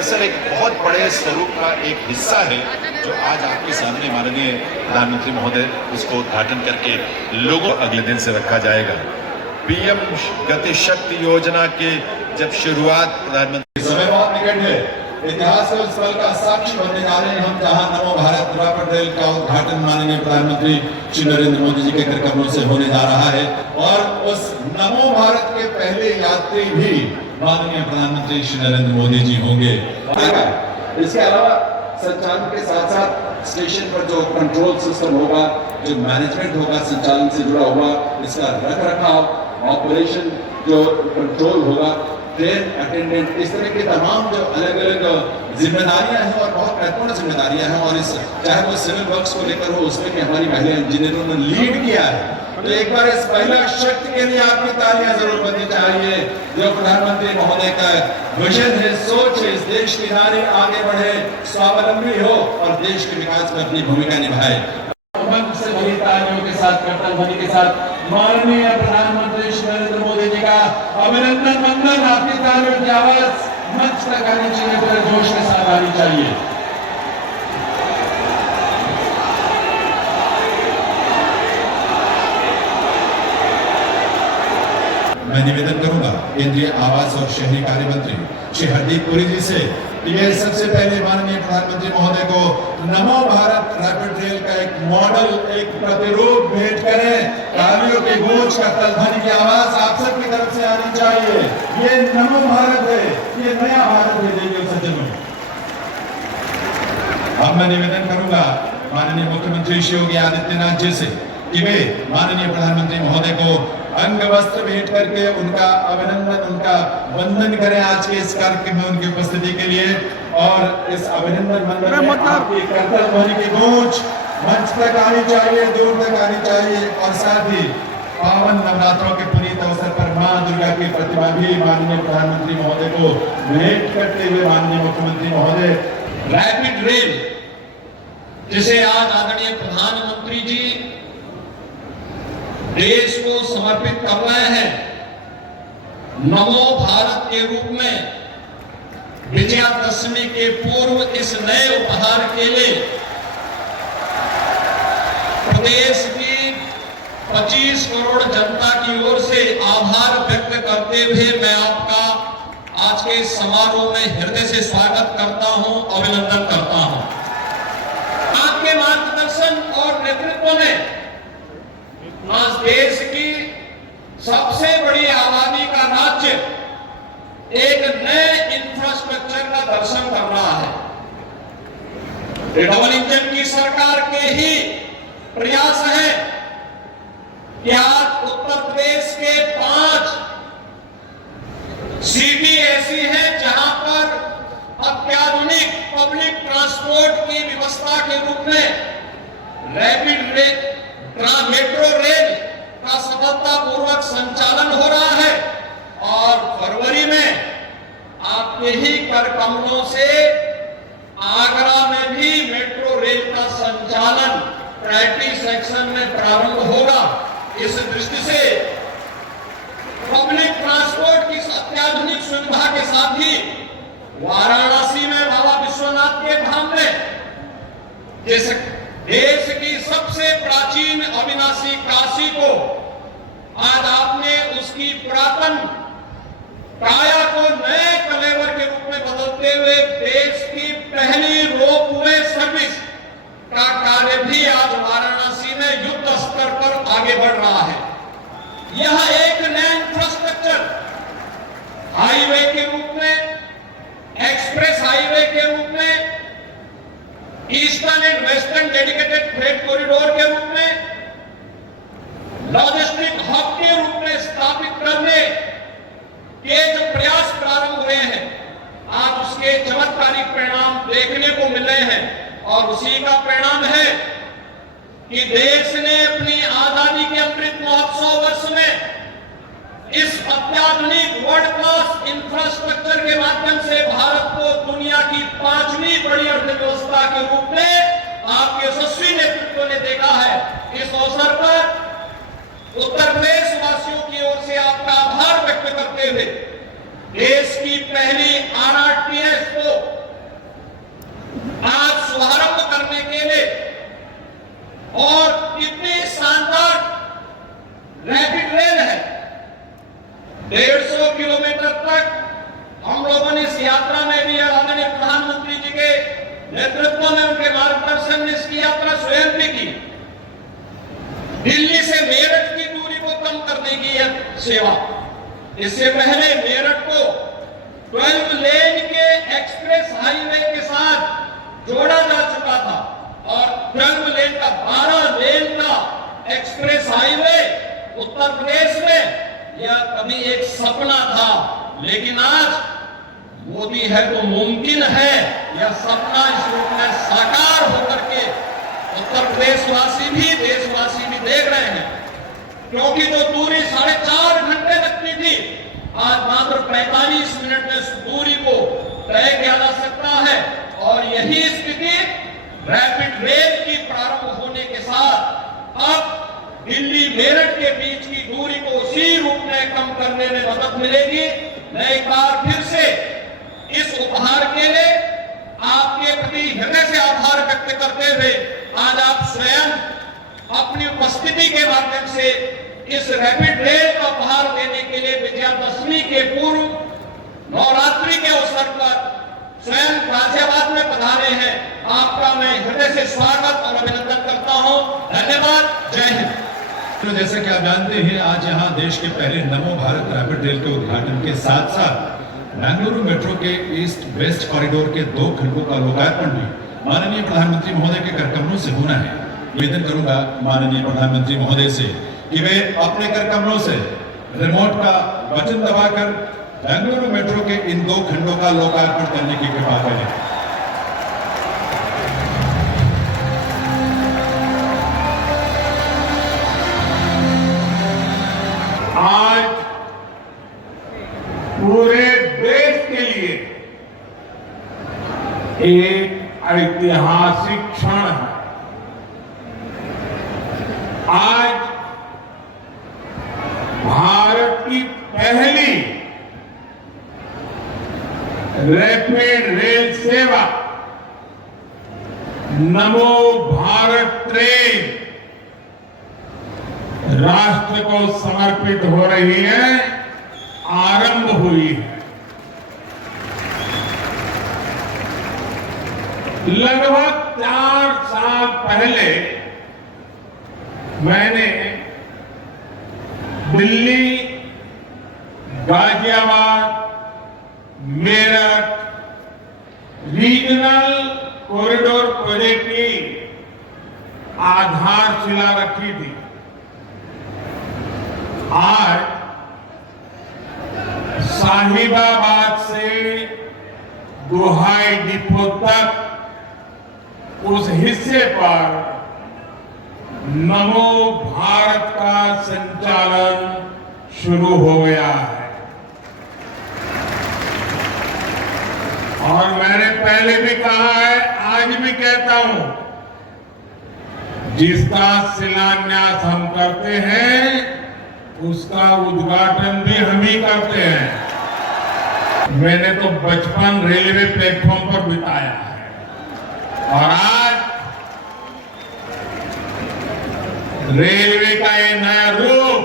दरअसल एक बहुत बड़े स्वरूप का एक हिस्सा है जो आज आपके सामने माननीय प्रधानमंत्री महोदय उसको उद्घाटन करके लोगों अगले दिन से रखा जाएगा। पीएम गति शक्ति योजना के जब शुरुआत प्रधानमंत्री समय बहुत निकट है, इतिहास के उस पल का साक्षी बनने जा रहे हैं हम जहां नमो भारत रैपिड रेल का उद्घाटन माननीय प्रधानमंत्री श्री नरेंद्र मोदी जी के कर कमलों से होने जा रहा है और उस नमो भारत के पहले यात्री भी माननीय प्रधानमंत्री श्री नरेंद्र मोदी जी होंगे। इसके अलावा संचालन के साथ साथ स्टेशन पर जो कंट्रोल सिस्टम होगा, जो मैनेजमेंट होगा संचालन से जुड़ा हुआ, इसका रख रखाव, ऑपरेशन जो कंट्रोल होगा, ट्रेन अटेंडेंट, इस तरह के तमाम जो अलग अलग जिम्मेदारियां हैं और बहुत महत्वपूर्ण जिम्मेदारियां हैं और इस चाहे वो सिविल वर्क्स को लेकर हो उसमें कि हमारी महिला इंजीनियरों ने लीड किया है, तो एक बार इस महिला शक्ति के लिए आपकी तालियां जरूर बननी चाहिए। जो प्रधानमंत्री महोदय का विजन है, सोच है, इस देश की नारी आगे बढ़े, स्वावलंबी हो और देश के विकास में अपनी भूमिका निभाए। से भरी तालियों के साथ, कर्तन ध्वनि के साथ माननीय प्रधानमंत्री श्री नरेंद्र मोदी जी का अभिनंदन वंदन। आपकी तालियों की आवाज मंच तक आनी चाहिए, पूरे जोश के साथ आनी चाहिए। मैं निवेदन करूंगा केंद्रीय आवास और शहरी कार्य मंत्री श्री हरदीप पुरी जी से ये सबसे पहले माननीय प्रधानमंत्री महोदय को नमो भारत रैपिड रेल का एक मॉडल, एक प्रतिरूप भेंट करें। तालियों की गूंज का तलध्वनि की आवाज आप सबकी तरफ से आनी चाहिए। ये नमो भारत है, ये नया भारत है। देखिए सज्जनों, अब मैं निवेदन करूंगा माननीय मुख्यमंत्री श्री योगी आदित्यनाथ जी से कि वे माननीय प्रधानमंत्री महोदय को अंग वस्त्र भेंट करके उनका अभिनंदन, उनका वंदन करें आज के इस कार्यक्रम में उनकी उपस्थिति के लिए। और इस अभिनंदन वंदन में आपकी कर्तव्य ध्वनि की गूंज मंच तक आनी चाहिए, दूर तक आनी चाहिए। और साथ ही पावन नवरात्रों के पुनीत अवसर पर मां दुर्गा की प्रतिमा भी माननीय प्रधानमंत्री महोदय को भेंट करते हुए माननीय मुख्यमंत्री महोदय रैपिड रेल जिसे आज आदरणीय प्रधानमंत्री जी देश को समर्पित कर रहे हैं, नमो भारत के रूप में विजयादशमी के पूर्व इस नए उपहार के लिए प्रदेश की 25 करोड़ जनता की ओर से आभार व्यक्त करते हुए मैं आपका आज के समारोह में हृदय से स्वागत करता हूं, अभिनंदन करता हूं। आपके मार्गदर्शन और नेतृत्व में आज देश की सबसे बड़ी आबादी का राज्य एक नए इंफ्रास्ट्रक्चर का दर्शन कर रहा है। डबल इंजन की सरकार के ही प्रयास है कि आज उत्तर प्रदेश के 5 सिटी ऐसी हैं जहां पर अत्याधुनिक पब्लिक ट्रांसपोर्ट की व्यवस्था के रूप में रैपिड रेल, मेट्रो रेल का सफलतापूर्वक संचालन हो रहा है। और फरवरी में आपके ही कर कमलों से आगरा में भी मेट्रो रेल का संचालन प्रायोरिटी सेक्शन में प्रारंभ होगा। इस दृष्टि से पब्लिक ट्रांसपोर्ट की अत्याधुनिक सुविधा के साथ ही वाराणसी में बाबा विश्वनाथ के धाम में जिस देश की सबसे प्राचीन अविनाशी काशी को आज आपने उसकी पुरातन काया को नए कलेवर के रूप में बदलते हुए देश की पहली रोपवे सर्विस का कार्य भी आज वाराणसी में युद्ध स्तर पर आगे बढ़ रहा है। यह एक नया इंफ्रास्ट्रक्चर हाईवे के रूप में, एक्सप्रेस हाईवे के रूप में, eastern and western dedicated freight corridor के रूप में, लॉजिस्टिक हब के रूप में स्थापित करने के जो प्रयास प्रारंभ हुए हैं, आज उसके चमत्कारिक परिणाम देखने को मिल रहे हैं। और उसी का परिणाम है कि देश ने अपनी आजादी के अमृत महोत्सव वर्ष में इस अत्याधुनिक वर्ल्ड क्लास इंफ्रास्ट्रक्चर के माध्यम से भारत को दुनिया की 5वीं बड़ी अर्थव्यवस्था के रूप में आपके यशस्वी नेतृत्व ने देखा है। इस अवसर पर उत्तर प्रदेश वासियों की ओर से आपका आभार व्यक्त करते हुए देश की पहली आरआरटीएस को और कितनी शानदार रैपिड रेल है। 150 किलोमीटर तक हम लोगों ने इस यात्रा में भी आदरणीय प्रधानमंत्री जी के नेतृत्व में, उनके मार्गदर्शन में इसकी यात्रा स्वयं भी की। दिल्ली से मेरठ की दूरी को कम करने की यह सेवा, इससे पहले मेरठ को 12 लेन के एक्सप्रेस हाईवे के साथ जोड़ा जा चुका था और 12 लेन का 12 लेन का एक्सप्रेस हाईवे उत्तर प्रदेश में यह कभी एक सपना था, लेकिन आज मोदी है तो मुमकिन है। यह सपना इस रूप में साकार होकर के उत्तर प्रदेशवासी भी, देशवासी भी देख रहे हैं, क्योंकि जो दूरी 4.5 घंटे लगती थी, आज मात्र 45 मिनट में उस दूरी को तय किया जा सकता है। और यही स्थिति रैपिड रेल की प्रारंभ होने के साथ अब दिल्ली मेरठ के बीच की दूरी को उसी रूप में कम करने में मदद मिलेगी। मैं एक बार फिर से इस उपहार के लिए आपके प्रति हृदय से आभार व्यक्त करते हुए आज आप स्वयं अपनी उपस्थिति के माध्यम से इस रैपिड रेल का उपहार देने के लिए विजयादशमी के पूर्व नवरात्रि के अवसर पर स्वयं गाजियाबाद में पधारे हैं। आपका मैं हृदय से स्वागत और अभिनंदन करता हूं। धन्यवाद। जय हिंद। तो जैसे कि आप जानते हैं, आज यहाँ देश के पहले नमो भारत रैपिड रेल के उद्घाटन के साथ साथ बेंगलुरु मेट्रो के ईस्ट वेस्ट कॉरिडोर के 2 खंडों का लोकार्पण भी माननीय प्रधानमंत्री महोदय के करकमलों से होना है। निवेदन करूंगा माननीय प्रधानमंत्री महोदय से कि वे अपने करकमलों से रिमोट का बटन दबाकर बेंगलुरु मेट्रो के इन 2 खंडों का लोकार्पण करने की कृपा करें। आज पूरे देश के लिए एक ऐतिहासिक क्षण है। आज भारत की पहली रैपिड रेल सेवा नमो भारत ट्रेन राष्ट्र को समर्पित हो रही है, आरंभ हुई है। लगभग 4 साल पहले मैंने Delhi, Ghaziabad, Meerut regional corridor project की आधारशिला रखी थी। आज साहिबाबाद से दुहाई डिपो तक उस हिस्से पर नमो भारत का संचालन शुरू हो गया है। और मैंने पहले भी कहा है, आज भी कहता हूं, जिसका शिलान्यास हम करते हैं उसका उद्घाटन भी हम ही करते हैं। मैंने तो बचपन रेलवे प्लेटफॉर्म पर बिताया है और आज रेलवे का ये नया रूप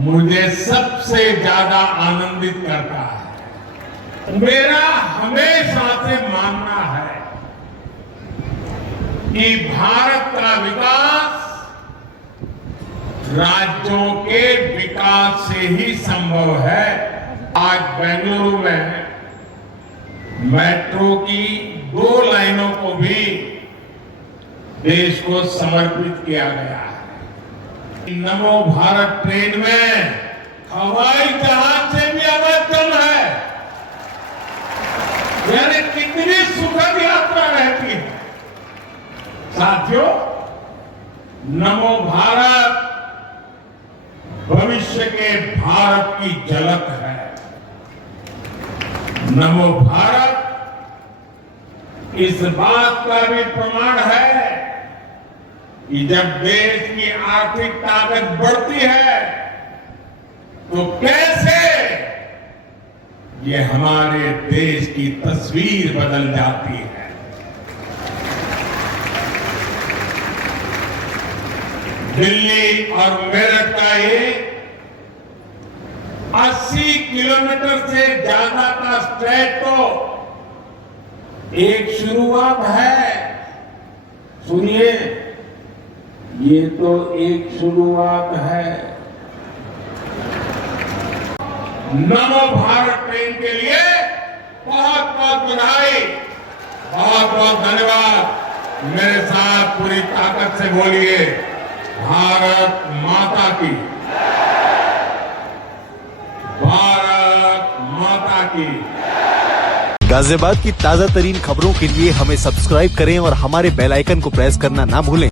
मुझे सबसे ज्यादा आनंदित करता है। मेरा हमेशा से मानना है कि भारत का विकास राज्यों के विकास से ही संभव है। आज बेंगलुरु में मेट्रो की 2 लाइनों को भी देश को समर्पित किया गया है। नमो भारत ट्रेन में हवाई जहाज से भी आवाज कम है, यानी कितनी सुखद यात्रा रहती है। साथियों, नमो भारत भविष्य के भारत की झलक है। नमो भारत इस बात का भी प्रमाण है कि जब देश की आर्थिक ताकत बढ़ती है तो कैसे ये हमारे देश की तस्वीर बदल जाती है। दिल्ली और मेरठ का ये 80 किलोमीटर से ज्यादा का स्ट्रेच तो एक शुरुआत है। सुनिए, ये तो एक शुरुआत है। नमो भारत ट्रेन के लिए बहुत बहुत बधाई, बहुत बहुत धन्यवाद। मेरे साथ पूरी ताकत से बोलिए, भारत माता की, भारत माता की। गाजियाबाद की ताजा तरीन खबरों के लिए हमें सब्सक्राइब करें और हमारे बेल आइकन को प्रेस करना ना भूलें।